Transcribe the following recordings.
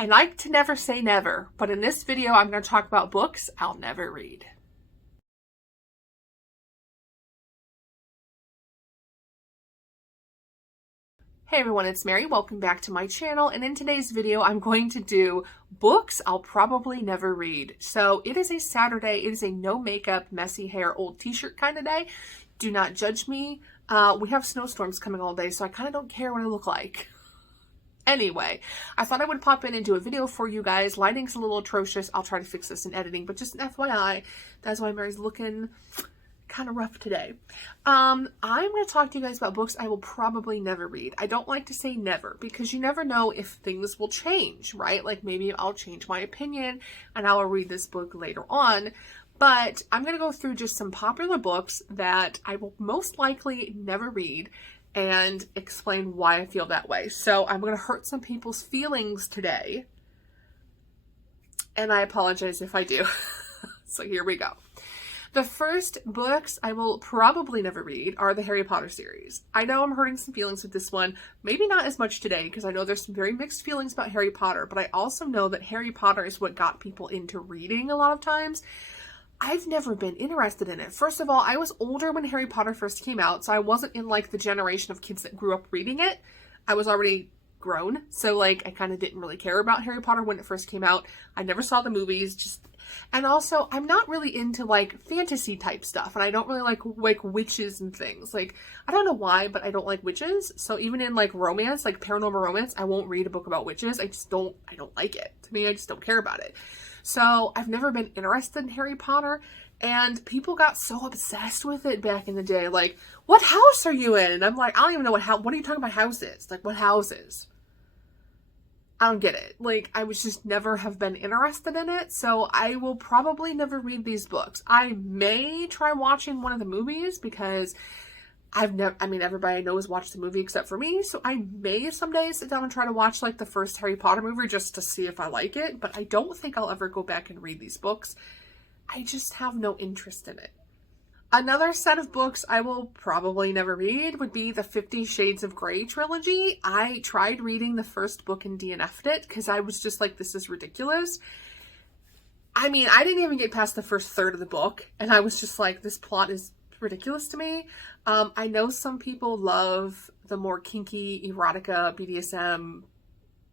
I like to never say never, but in this video I'm going to talk about books I'll never read. Hey everyone, it's Mary. Welcome back to my channel, and in today's video I'm going to do books I'll probably never read. So it is a Saturday, it is a no makeup, messy hair, old t-shirt kind of day. Do not judge me. We have snowstorms coming all day, so I kind of don't care what I look like. Anyway, I thought I would pop in and do a video for you guys. Lighting's a little atrocious. I'll try to fix this in editing, but just an FYI, that's why Mary's looking kind of rough today. I'm going to talk to you guys about books I will probably never read. I don't like to say never because you never know if things will change, right? Like maybe I'll change my opinion and I will read this book later on. But I'm going to go through just some popular books that I will most likely never read and explain why I feel that way. So I'm going to hurt some people's feelings today, and I apologize if I do. So here we go. The first books I will probably never read are the Harry Potter series. I know I'm hurting some feelings with this one, maybe not as much today because I know there's some very mixed feelings about Harry Potter, but I also know that Harry Potter is what got people into reading a lot of times. I've never been interested in it. First of all, I was older when Harry Potter first came out, so I wasn't in like the generation of kids that grew up reading it. I was already grown, so like I kind of didn't really care about Harry Potter when it first came out. I never saw the movies, and also I'm not really into like fantasy type stuff, and I don't really like witches and things. Like I don't know why, but I don't like witches. So even in like romance, like paranormal romance, I won't read a book about witches. I don't like it. To me, I just don't care about it. So I've never been interested in Harry Potter, and people got so obsessed with it back in the day. Like, what house are you in? And I'm like, I don't even know what are you talking about houses? Like, what houses? I don't get it. Like, I was just never have been interested in it, so I will probably never read these books. I may try watching one of the movies because everybody I know has watched the movie except for me, so I may someday sit down and try to watch like the first Harry Potter movie just to see if I like it, but I don't think I'll ever go back and read these books. I just have no interest in it. Another set of books I will probably never read would be the 50 Shades of Grey trilogy. I tried reading the first book and DNF'd it because I was just like, this is ridiculous. I mean, I didn't even get past the first third of the book, and I was just like, this plot is ridiculous to me. I know some people love the more kinky erotica BDSM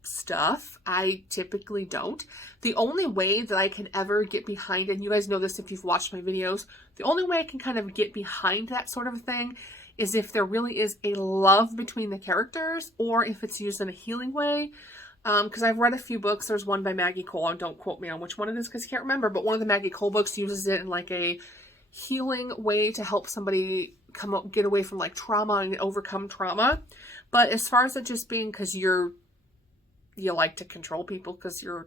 stuff. I typically don't. The only way that I can ever get behind, and you guys know this if you've watched my videos, the only way I can kind of get behind that sort of thing is if there really is a love between the characters, or if it's used in a healing way. Because I've read a few books. There's one by Maggie Cole, and don't quote me on which one it is because I can't remember, but one of the Maggie Cole books uses it in like a healing way to help somebody get away from like trauma and overcome trauma. But as far as it just being because you like to control people because you're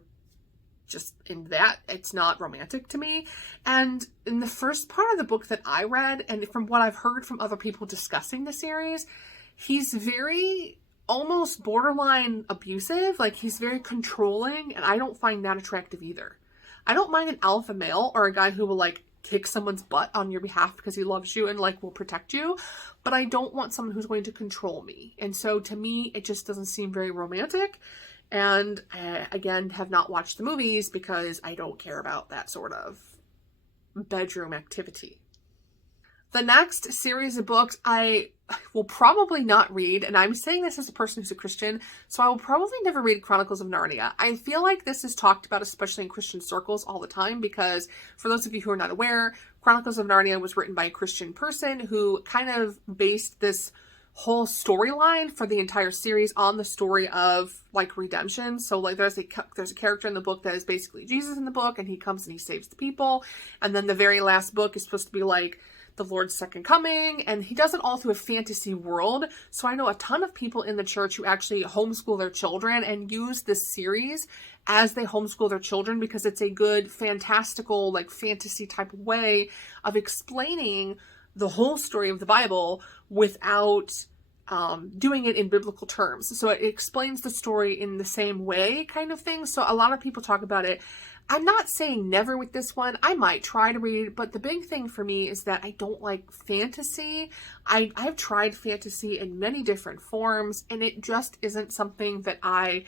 just in that, it's not romantic to me. And in the first part of the book that I read, and from what I've heard from other people discussing the series, he's very almost borderline abusive. Like he's very controlling, and I don't find that attractive either. I don't mind an alpha male or a guy who will like kick someone's butt on your behalf because he loves you and like will protect you, but I don't want someone who's going to control me. And so to me, it just doesn't seem very romantic. And I, again, have not watched the movies because I don't care about that sort of bedroom activity. The next series of books I will probably not read, and I'm saying this as a person who's a Christian, so I will probably never read Chronicles of Narnia. I feel like this is talked about, especially in Christian circles, all the time, because for those of you who are not aware, Chronicles of Narnia was written by a Christian person who kind of based this whole storyline for the entire series on the story of like redemption. So like there's a character in the book that is basically Jesus in the book, and he comes and he saves the people, and then the very last book is supposed to be like the Lord's second coming, and he does it all through a fantasy world. So I know a ton of people in the church who actually homeschool their children and use this series as they homeschool their children because it's a good fantastical like fantasy type of way of explaining the whole story of the Bible without doing it in biblical terms. So it explains the story in the same way kind of thing. So a lot of people talk about it. I'm not saying never with this one. I might try to read it, but the big thing for me is that I don't like fantasy. I've tried fantasy in many different forms, and it just isn't something that I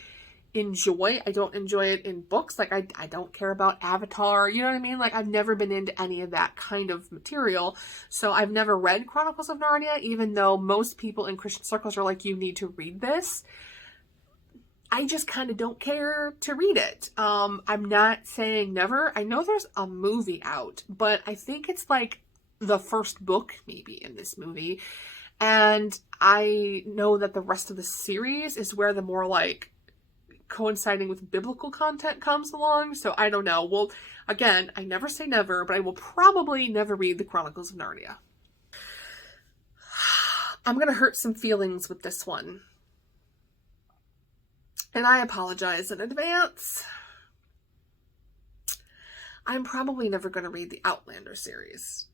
enjoy. I don't enjoy it in books. Like, I don't care about Avatar, you know what I mean? Like, I've never been into any of that kind of material. So I've never read Chronicles of Narnia, even though most people in Christian circles are like, you need to read this. I just kind of don't care to read it. I'm not saying never. I know there's a movie out, but I think it's like the first book maybe in this movie. And I know that the rest of the series is where the more like coinciding with biblical content comes along. So I don't know. Well, again, I never say never, but I will probably never read the Chronicles of Narnia. I'm going to hurt some feelings with this one. And I apologize in advance. I'm probably never going to read the Outlander series.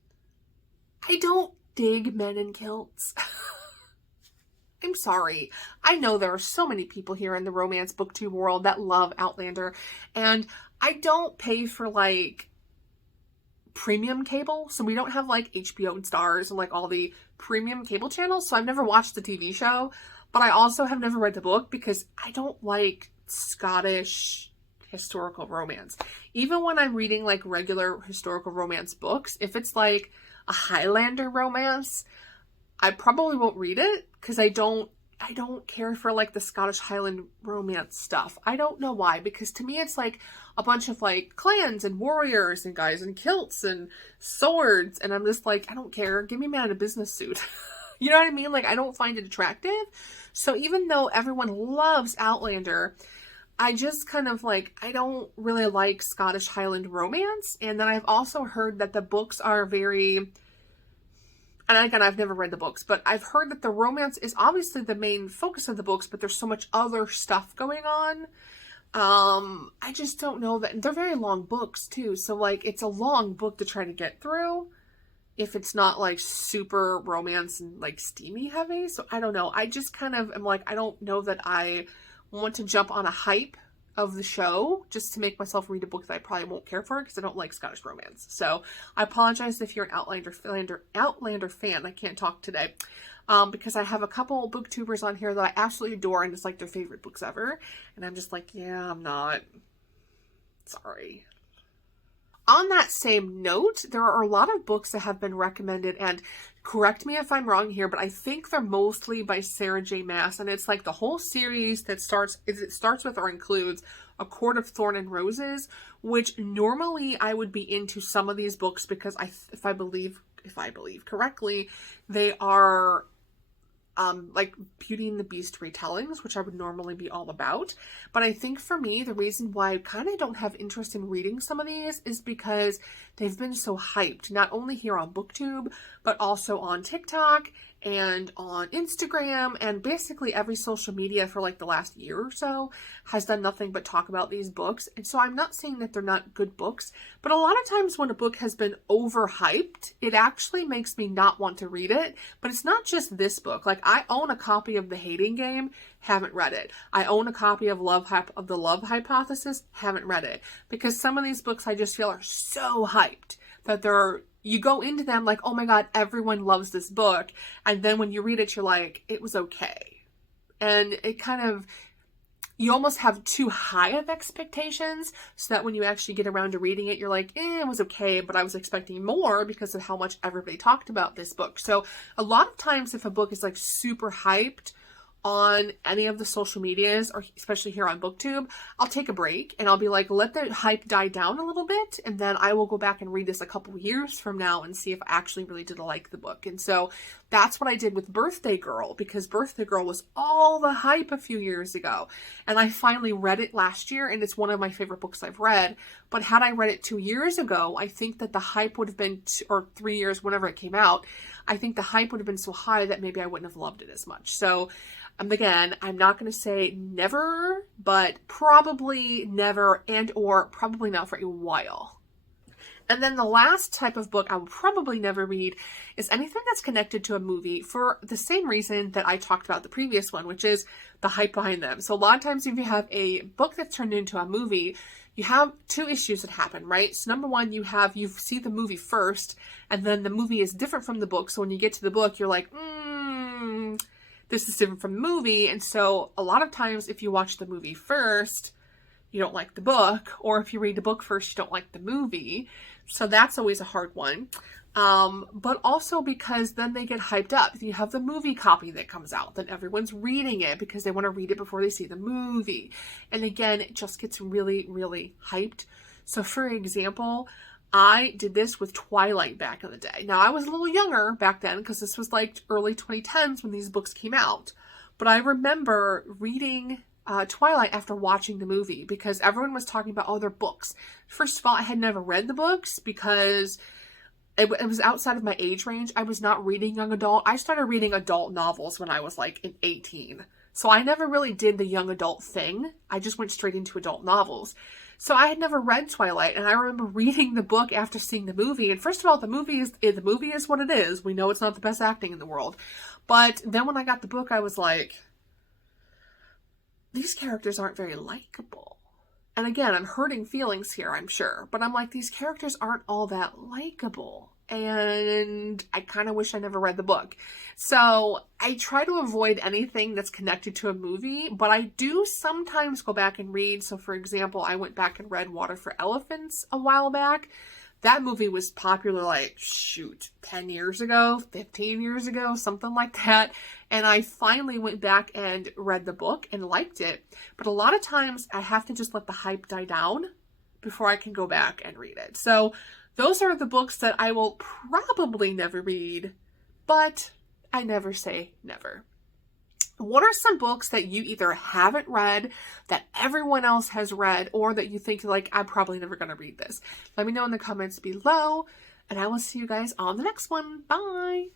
I don't dig men in kilts. I'm sorry. I know there are so many people here in the romance booktube world that love Outlander, and I don't pay for like premium cable, so we don't have like HBO and Stars and like all the premium cable channels, so I've never watched the TV show, but I also have never read the book because I don't like Scottish historical romance. Even when I'm reading like regular historical romance books, if it's like a Highlander romance, I probably won't read it because I don't care for like the Scottish Highland romance stuff. I don't know why, because to me it's like a bunch of like clans and warriors and guys in kilts and swords, and I'm just like, I don't care. Give me a man in a business suit. You know what I mean? Like, I don't find it attractive. So even though everyone loves Outlander, I just kind of like, I don't really like Scottish Highland romance. And then I've also heard that the books are very, and again, I've never read the books, but I've heard that the romance is obviously the main focus of the books, but there's so much other stuff going on. I just don't know that. They're very long books too. So like, it's a long book to try to get through if it's not like super romance and like steamy heavy. So I don't know. I just kind of am like, I don't know that I want to jump on a hype of the show just to make myself read a book that I probably won't care for because I don't like Scottish romance. So I apologize if you're an Outlander fan. I can't talk today because I have a couple booktubers on here that I absolutely adore and it's like their favorite books ever. And I'm just like, yeah, I'm not. Sorry. On that same note, there are a lot of books that have been recommended, and correct me if I'm wrong here, but I think they're mostly by Sarah J. Maas, and it's like the whole series that starts with or includes A Court of Thorn and Roses, which normally I would be into some of these books because if I believe correctly, they are like Beauty and the Beast retellings, which I would normally be all about. But I think for me, the reason why I kind of don't have interest in reading some of these is because they've been so hyped, not only here on BookTube, but also on TikTok and on Instagram, and basically every social media for like the last year or so has done nothing but talk about these books. And so I'm not saying that they're not good books, but a lot of times when a book has been overhyped, it actually makes me not want to read it. But it's not just this book. Like, I own a copy of The Hating Game, haven't read it. I own a copy of The Love Hypothesis, haven't read it. Because some of these books I just feel are so hyped that you go into them like, oh my God, everyone loves this book. And then when you read it, you're like, it was okay. And it kind of, you almost have too high of expectations so that when you actually get around to reading it, you're like, it was okay, but I was expecting more because of how much everybody talked about this book. So a lot of times if a book is like super hyped on any of the social medias, or especially here on BookTube, I'll take a break and I'll be like, let the hype die down a little bit, and then I will go back and read this a couple years from now and see if I actually really did like the book. And so that's what I did with Birthday Girl, because Birthday Girl was all the hype a few years ago, and I finally read it last year, and it's one of my favorite books I've read. But had I read it 2 years ago, I think that the hype would have been, or 3 years, whenever it came out, I think the hype would have been so high that maybe I wouldn't have loved it as much. So again, I'm not going to say never, but probably never, and or probably not for a while. And then the last type of book I will probably never read is anything that's connected to a movie, for the same reason that I talked about the previous one, which is the hype behind them. So a lot of times if you have a book that's turned into a movie, you have two issues that happen, right? So number one, you see the movie first, and then the movie is different from the book. So when you get to the book, you're like, this is different from the movie. And so a lot of times if you watch the movie first, you don't like the book, or if you read the book first, you don't like the movie. So that's always a hard one. But also because then they get hyped up. You have the movie copy that comes out, then everyone's reading it because they want to read it before they see the movie. And again, it just gets really, really hyped. So for example, I did this with Twilight back in the day. Now I was a little younger back then because this was like early 2010s when these books came out. But I remember reading Twilight after watching the movie because everyone was talking about all their books. First of all, I had never read the books because it was outside of my age range. I was not reading young adult. I started reading adult novels when I was like 18. So I never really did the young adult thing. I just went straight into adult novels. So I had never read Twilight, and I remember reading the book after seeing the movie. And first of all, the movie is what it is. We know it's not the best acting in the world. But then when I got the book, I was like, these characters aren't very likable. And again, I'm hurting feelings here, I'm sure. But I'm like, these characters aren't all that likable. And I kind of wish I never read the book. So I try to avoid anything that's connected to a movie, but I do sometimes go back and read. So for example, I went back and read Water for Elephants a while back. That movie was popular like, 10 years ago, 15 years ago, something like that. And I finally went back and read the book and liked it. But a lot of times I have to just let the hype die down before I can go back and read it. So those are the books that I will probably never read, but I never say never. What are some books that you either haven't read, that everyone else has read, or that you think like, I'm probably never going to read this? Let me know in the comments below, and I will see you guys on the next one. Bye!